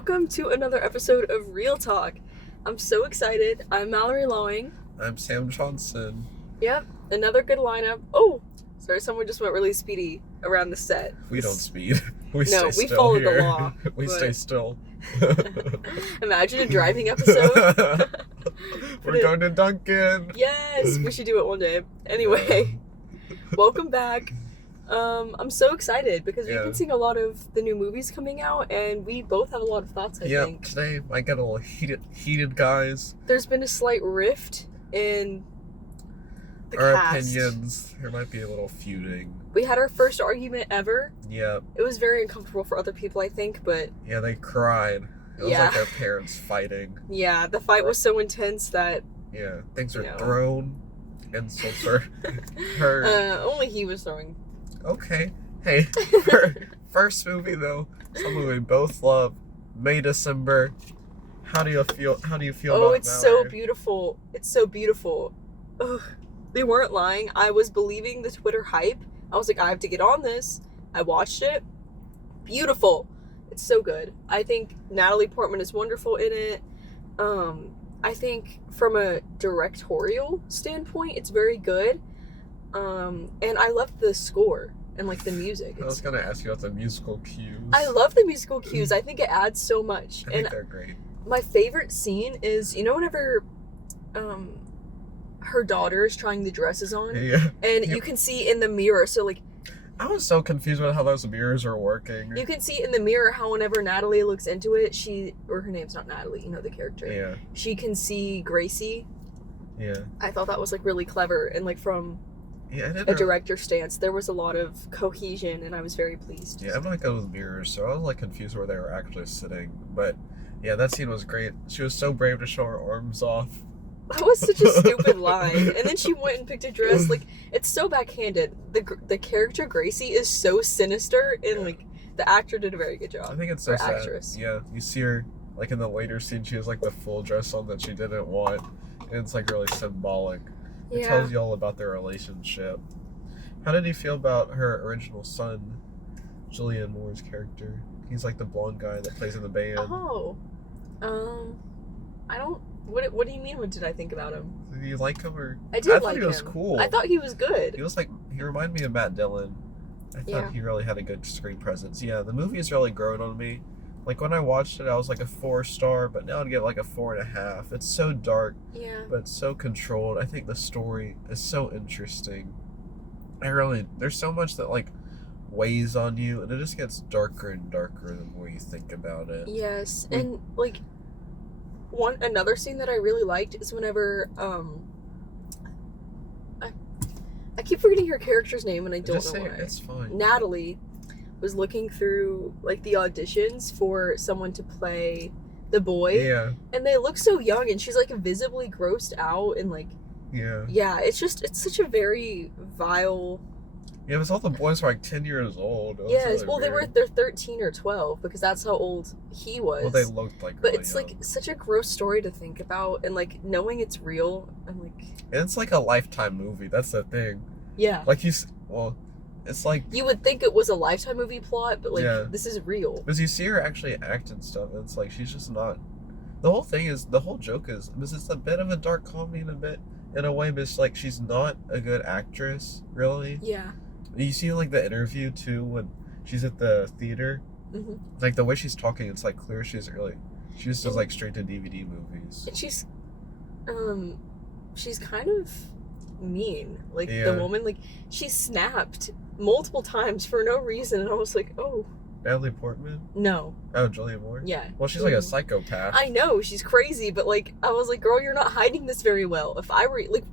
welcome to another episode of Real Talk. I'm so excited. I'm Mallory Lawing. I'm Sam Johnson. Yep, another good lineup. Oh, sorry, someone just went really speedy around the set. We don't speed. We follow here. the law. We stay still. Imagine a driving episode. We're going to Duncan. Yes, we should do it one day. Anyway, welcome back. I'm so excited because we've been seeing a lot of the new movies coming out, and we both have a lot of thoughts, I think. Today might get a little heated, guys. There's been a slight rift in our cast. opinions. There might be a little feuding. We had our first argument ever. Yep. It was very uncomfortable for other people, I think, but... Yeah, they cried. It was like their parents fighting. Yeah, the fight was so intense that... Yeah, things are thrown. Insults are heard. Only he was throwing... Okay. Hey, first movie though, something we both love. May December. How do you feel? How do you feel about it? Oh, it's so beautiful. It's so beautiful. Ugh. They weren't lying. I was believing the Twitter hype. I was like, I have to get on this. I watched it. Beautiful. It's so good. I think Natalie Portman is wonderful in it. I think from a directorial standpoint, it's very good. And I love the score and like the music. I was gonna ask you about the musical cues. I love the musical cues. I think it adds so much. I think they're great. My favorite scene is, whenever her daughter is trying the dresses on, and you can see in the mirror. So like, I was so confused about how those mirrors are working. You can see in the mirror how whenever Natalie looks into it, or her name's not Natalie, the character. Yeah. She can see Gracie. Yeah. I thought that was like really clever, and like from a director's stance, there was a lot of cohesion, and I was very pleased. Yeah, I'm not good with mirrors, so I was like confused where they were actually sitting. But yeah, that scene was great. She was so brave to show her arms off. That was such a stupid line. And then she went and picked a dress. Like, it's so backhanded. The character Gracie is so sinister, and like the actor did a very good job. I think it's so sad. Actress. Yeah, you see her like in the later scene. She has like the full dress on that she didn't want, and it's like really symbolic. It tells you all about their relationship. How did you feel about her original son, Julianne Moore's character? He's like the blonde guy that plays in the band. Oh, I don't. What do you mean? What did I think about him? Did you like him or? I did like him. I thought he was cool. I thought he was good. He reminded me of Matt Dillon. I thought he really had a good screen presence. Yeah, the movie is really growing on me. Like when I watched it, I was like a 4-star, but now I'd give it like a 4.5. It's so dark, but it's so controlled. I think the story is so interesting. There's so much that like weighs on you, and it just gets darker and darker the more you think about it. Yes, and like another scene that I really liked is whenever I keep forgetting her character's name, and I don't know why. It's fine. Natalie was looking through like the auditions for someone to play the boy, and they look so young, and she's like visibly grossed out, and like it's such a very vile. Yeah, because all the boys were like 10 years old. Yes, well, they're 13 or 12 because that's how old he was. Well, they looked like. But it's young. Like such a gross story to think about, and like knowing it's real, and like. And it's like a Lifetime movie. That's the thing. Yeah. Like it's like you would think it was a Lifetime movie plot, but like this is real. Because you see her actually act and stuff, and it's like she's just not. The whole joke is because it's a bit of a dark comedy in a way, but it's like she's not a good actress, really. Yeah. You see like the interview too when she's at the theater, like the way she's talking, it's like clear she just does like straight to DVD movies. She's kind of mean, like the woman, like she snapped multiple times for no reason, and I was like, oh. Natalie Portman? No. Oh, Julianne Moore? Yeah. Well, she's like a psychopath. I know, she's crazy, but like I was like, girl, you're not hiding this very well. If I were like,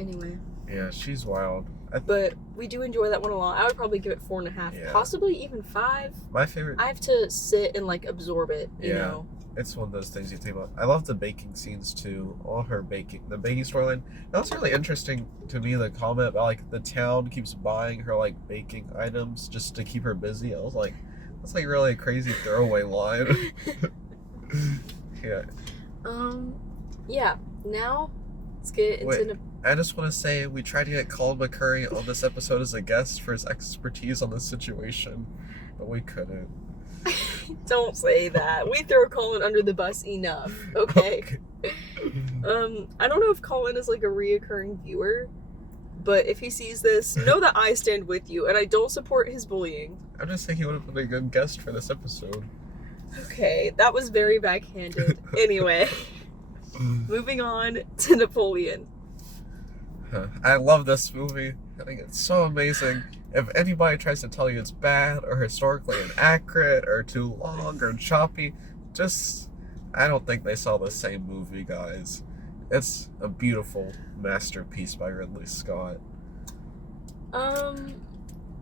anyway. Yeah, she's wild. But we do enjoy that one a lot. I would probably give it 4.5, possibly even 5. My favorite. I have to sit and like absorb it. You know. It's one of those things you think about. I love the baking scenes too. All the baking storyline. That was really interesting to me. The comment about like the town keeps buying her like baking items just to keep her busy. I was like, that's like really a crazy throwaway line. Yeah. Yeah. Now let's get into. I just want to say we tried to get Colin McCurry on this episode as a guest for his expertise on this situation, but we couldn't. Don't say that. We throw Colin under the bus enough, okay? I don't know if Colin is like a reoccurring viewer, but if he sees this, know that I stand with you and I don't support his bullying. I'm just thinking he would have been a good guest for this episode. Okay, that was very backhanded. Anyway, moving on to Napoleon. I love this movie. I think it's so amazing. If anybody tries to tell you it's bad or historically inaccurate or too long or choppy, I don't think they saw the same movie, guys. It's a beautiful masterpiece by Ridley Scott.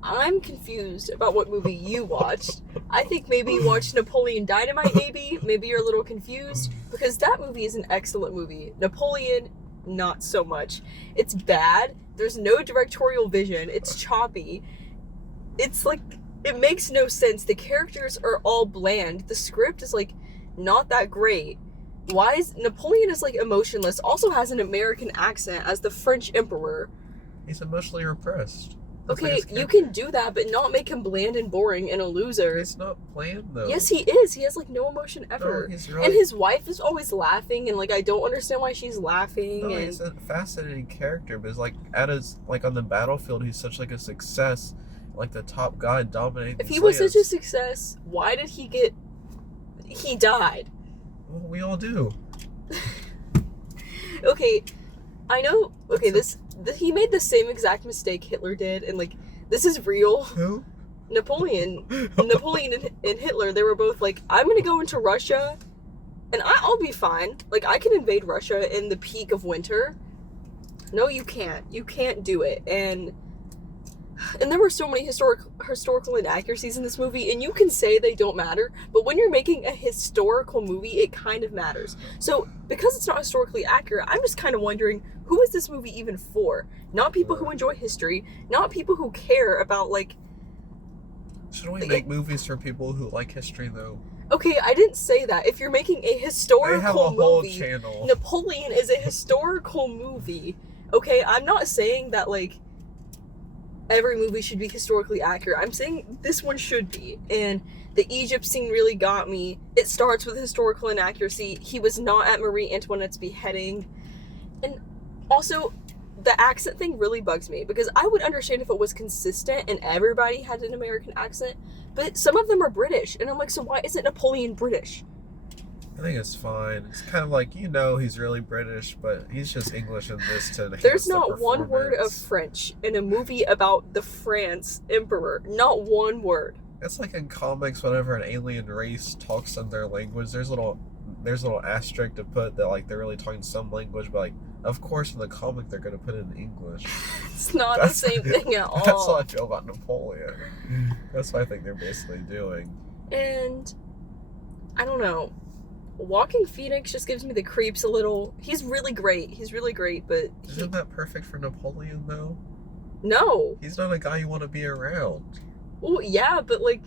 I'm confused about what movie you watched. I think maybe you watched Napoleon Dynamite, maybe. Maybe you're a little confused, because that movie is an excellent movie. Napoleon, not so much. It's bad. There's no directorial vision. It's choppy. It's like, it makes no sense. The characters are all bland. The script is like, not that great. Napoleon is like emotionless, also has an American accent as the French emperor. He's emotionally repressed. Okay, you can do that, but not make him bland and boring and a loser. He's not bland, though. Yes, he is. He has, like, no emotion ever. No, he's really... And his wife is always laughing, and, like, I don't understand why she's laughing. No, he's a fascinating character, but it's, like, on the battlefield, he's such, like, a success. Like, the top guy dominating If he was such a success, why did he died? Well, we all do. Okay, I know... Okay, he made the same exact mistake Hitler did, and, like, this is real. Who? Napoleon and Hitler, they were both like, I'm gonna go into Russia, and I'll be fine. Like, I can invade Russia in the peak of winter. No, you can't. You can't do it. And there were so many historical inaccuracies in this movie, and you can say they don't matter, but when you're making a historical movie, it kind of matters. So, because it's not historically accurate, I'm just kind of wondering, who is this movie even for? Not people who enjoy history, not people who care about, like... Shouldn't we make movies for people who like history, though? Okay, I didn't say that. If you're making a historical they have a whole movie, channel. Napoleon is a historical movie. Okay, I'm not saying that, like, every movie should be historically accurate. I'm saying this one should be. And the Egypt scene really got me. It starts with historical inaccuracy. He was not at Marie Antoinette's beheading. And also, the accent thing really bugs me, because I would understand if it was consistent and everybody had an American accent, but some of them are British. And I'm like, so why isn't Napoleon British? I think it's fine. It's kind of like, he's really British, but he's just English in this to enhance There's the not one word of French in a movie about the France emperor. Not one word. It's like in comics, whenever an alien race talks in their language, there's a little asterisk to put that, like, they're really talking some language, but, like, of course in the comic they're going to put it in English. It's not the same thing at all. That's how I feel about Napoleon. That's what I think they're basically doing. And I don't know. Walking Phoenix just gives me the creeps a little. He's really great, but... Isn't that perfect for Napoleon, though? No. He's not a guy you want to be around. Well, yeah, but, like...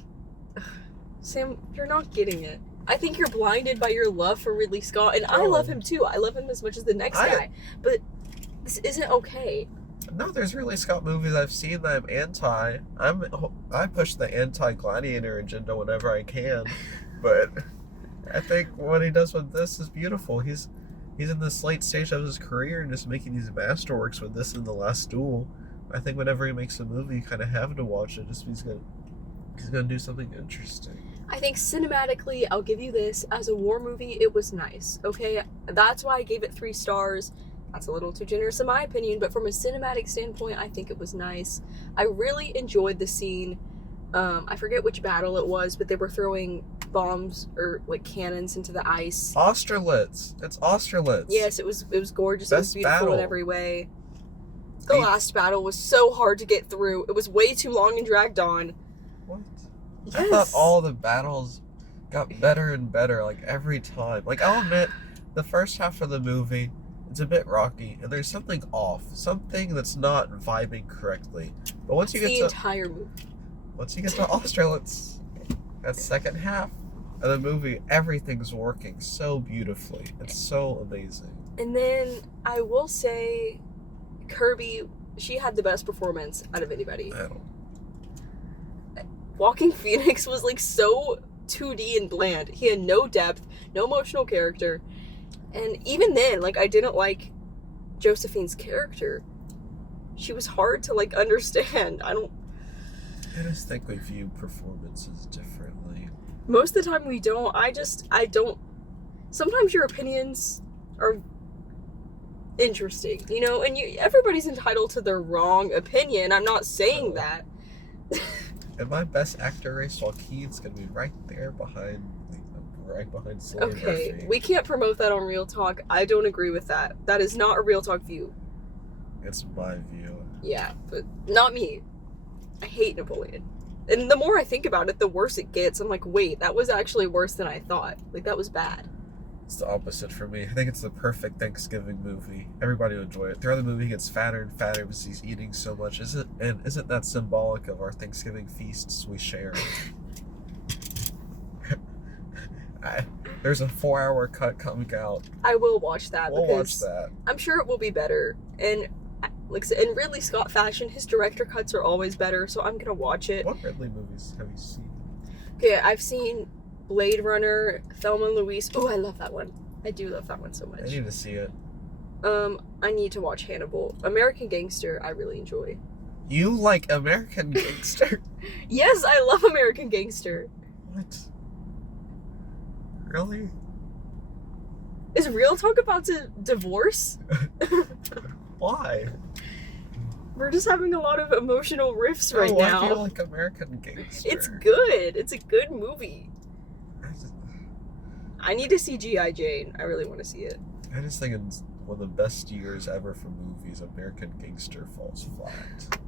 Sam, you're not getting it. I think you're blinded by your love for Ridley Scott, and I love him, too. I love him as much as the next guy. But this isn't okay. No, there's Ridley Scott movies I've seen that I'm anti. I push the anti-gladiator agenda whenever I can, but... I think what he does with this is beautiful. He's in this late stage of his career and just making these masterworks with this and The Last Duel. I think whenever he makes a movie, you kind of have to watch it. Just he's gonna do something interesting. I think cinematically, I'll give you this. As a war movie, it was nice. Okay, that's why I gave it 3 stars. That's a little too generous in my opinion, but from a cinematic standpoint, I think it was nice. I really enjoyed the scene. I forget which battle it was, but they were throwing bombs or like cannons into the ice. Austerlitz. It's Austerlitz. Yes, it was gorgeous. It was beautiful battle. In every way. The last battle was so hard to get through. It was way too long and dragged on. What? Yes. I thought all the battles got better and better, like, every time. Like, I'll admit, the first half of the movie, it's a bit rocky, and there's something off. Something that's not vibing correctly. But once you get to... the entire movie. Once you get to Austerlitz, that second half of the movie, everything's working so beautifully. It's so amazing. And then I will say, Kirby, she had the best performance out of anybody. I don't... Walking Phoenix was like so 2D and bland. He had no depth, no emotional character. And even then, like, I didn't like Josephine's character. She was hard to, like, understand. I just think we view performances differently. Most of the time we don't. I don't. Sometimes your opinions are interesting, you know, and everybody's entitled to their wrong opinion. I'm not saying that. And my best actor race, Joaquin's gonna be right behind Cillian Okay, Murphy. we can't promote that on Real Talk. I don't agree with that. That is not a Real Talk view. It's my view. Yeah, but not me. I hate Napoleon. And the more I think about it, the worse it gets. I'm like, wait, that was actually worse than I thought. Like, that was bad. It's the opposite for me. I think it's the perfect Thanksgiving movie. Everybody will enjoy it. Throughout the movie, he gets fatter and fatter because he's eating so much. Isn't that symbolic of our Thanksgiving feasts we share? There's a 4-hour cut coming out. I will watch that We'll because watch that. I'm sure it will be better. And like I said, in Ridley Scott fashion, his director cuts are always better, so I'm gonna watch it. What Ridley movies have you seen? Okay, I've seen Blade Runner, Thelma and Louise. Oh, I love that one. I do love that one so much. I need to see it. I need to watch Hannibal. American Gangster, I really enjoy. You like American Gangster? Yes, I love American Gangster. What? Really? Is Real Talk about to divorce? Why? We're just having a lot of emotional riffs right Why now. do you like American Gangster? It's good. It's a good movie. I need to see G.I. Jane. I really want to see it. I just think it's one of the best years ever for movies. American Gangster falls flat.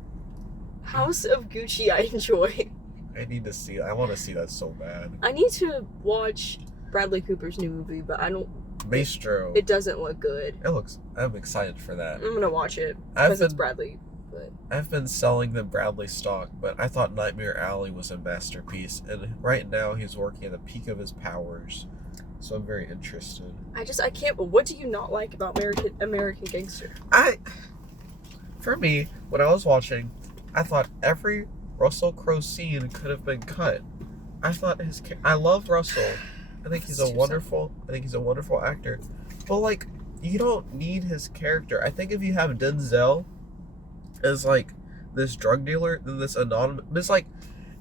House of Gucci I enjoy. I need to see it. I want to see that so bad. I need to watch Bradley Cooper's new movie, but I don't... Maestro. It doesn't look good. I'm excited for that. I'm gonna watch it because it's Bradley. But I've been selling the Bradley stock, but I thought Nightmare Alley was a masterpiece, and right now he's working at the peak of his powers. So I'm very interested. I can't. What do you not like about American Gangster? For me, when I was watching, I thought every Russell Crowe scene could have been cut. I love Russell. I think he's a wonderful actor. But like, you don't need his character. I think if you have Denzel as like this drug dealer, then this anonymous. It's like,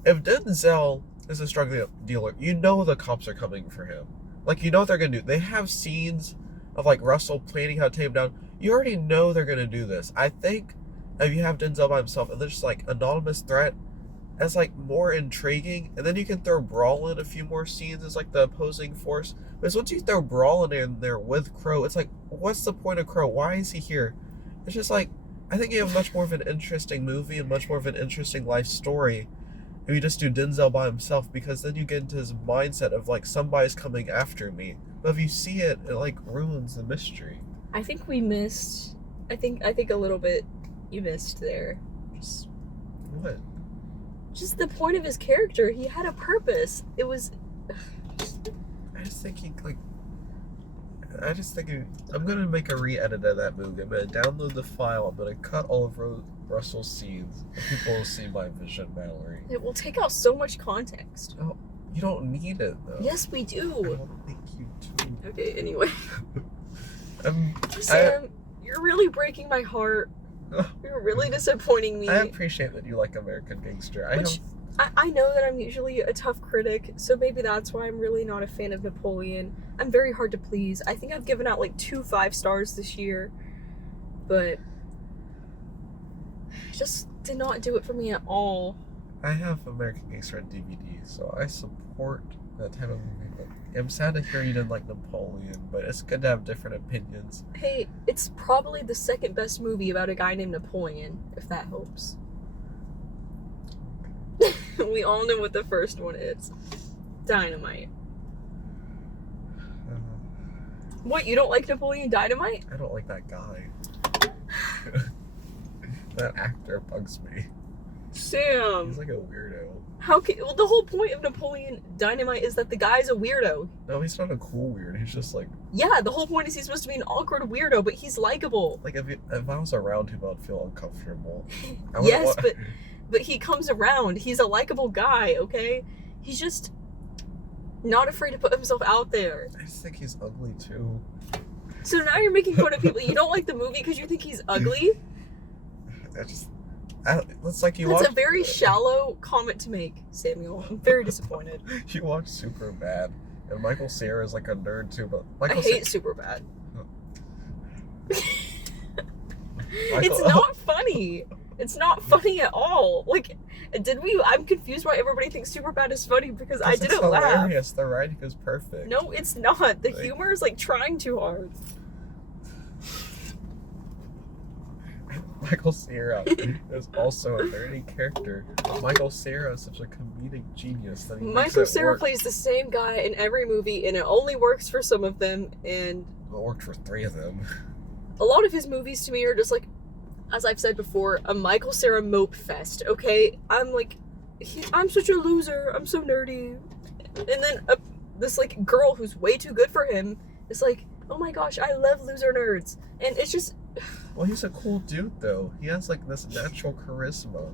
if Denzel is this drug dealer, you know the cops are coming for him. Like, you know what they're gonna do. They have scenes of like Russell planning how to take him down. You already know they're gonna do this. I think if you have Denzel by himself and there's just like anonymous threat, as like more intriguing, and then you can throw Brawl in a few more scenes as like the opposing force. Because once you throw Brawl in there with Crow, it's like, what's the point of Crow? Why is he here? It's just like, I think you have much more of an interesting movie and much more of an interesting life story if you just do Denzel by himself, because then you get into his mindset of like, somebody's coming after me. But if you see it, it like ruins the mystery. I think we missed. I think a little bit you missed there. What? Just the point of his character. He had a purpose. It was. I just think I'm gonna make a re-edit of that movie. I'm gonna download the file. I'm gonna cut all of Russell's scenes, and people will see my vision, Mallory. It will take out so much context. Oh, you don't need it though. Yes, we I do. don't think you do. Okay. Anyway, Sam, you're really breaking my heart. You're really disappointing me. I appreciate that you like American Gangster. I know that I'm usually a tough critic, so maybe that's why I'm really not a fan of Napoleon. I'm very hard to please. I think I've given out like 2 5-stars this year, but it just did not do it for me at all. I have American Gangster on DVD, so I support that type of movie. But I'm sad to hear you didn't like Napoleon, but it's good to have different opinions. Hey, it's probably the second best movie about a guy named Napoleon, if that helps. We all know what the first one is. Dynamite. What, you don't like Napoleon Dynamite? I don't like that guy. That actor bugs me. Sam. He's like a weirdo. Well, the whole point of Napoleon Dynamite is that the guy's a weirdo. No, he's not a cool weird. He's just like... Yeah, the whole point is he's supposed to be an awkward weirdo, but he's likable. Like, if I was around him, I'd feel uncomfortable. But he comes around. He's a likable guy, okay? He's just... Not afraid to put himself out there. I just think he's ugly too. So now you're making fun of people. You don't like the movie because you think he's ugly? It's like you That's watch. a very shallow comment to make, Samuel. I'm very disappointed. You watch Superbad, and Michael Cera is like a nerd too, but I Michael hate Superbad. Michael- It's not funny. It's not funny at all. Like, I'm confused why everybody thinks Superbad is funny because I didn't laugh. Hilarious. The writing is perfect. No, it's not. The humor is like trying too hard. Michael Cera is also a nerdy character. Michael Cera is such a comedic genius that he makes Michael it Cera work. plays the same guy in every movie, and it only works for some of them. And It worked for 3 of them. a lot of his movies to me are just like, as I've said before, a Michael Cera mope fest. Okay, I'm like, I'm such a loser. I'm so nerdy. And then this like girl who's way too good for him is like, oh my gosh, I love loser nerds. And it's just. Well, he's a cool dude though. He has like this natural charisma.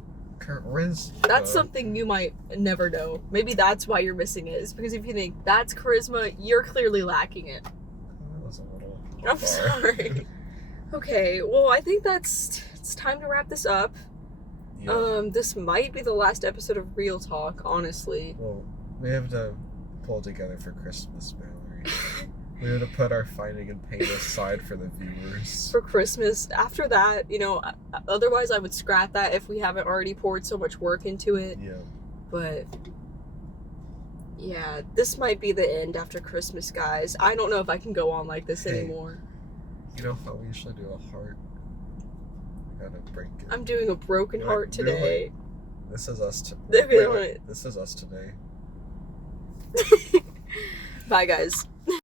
That's something you might never know. Maybe that's why you're missing it. Is because if you think that's charisma, you're clearly lacking it. That was a little I'm far. sorry. Okay, well, I think it's time to wrap this up. Yeah. This might be the last episode of Real Talk, honestly. Well, we have to pull together for Christmas, Mallory. We have to put our finding and pain aside for the viewers. For Christmas. After that, otherwise I would scrap that if we haven't already poured so much work into it. Yeah. But yeah, this might be the end after Christmas, guys. I don't know if I can go on like this anymore. You know how we usually do a heart? We gotta break it. I'm doing a broken heart today. This is us. Wait. This is us today. Bye, guys.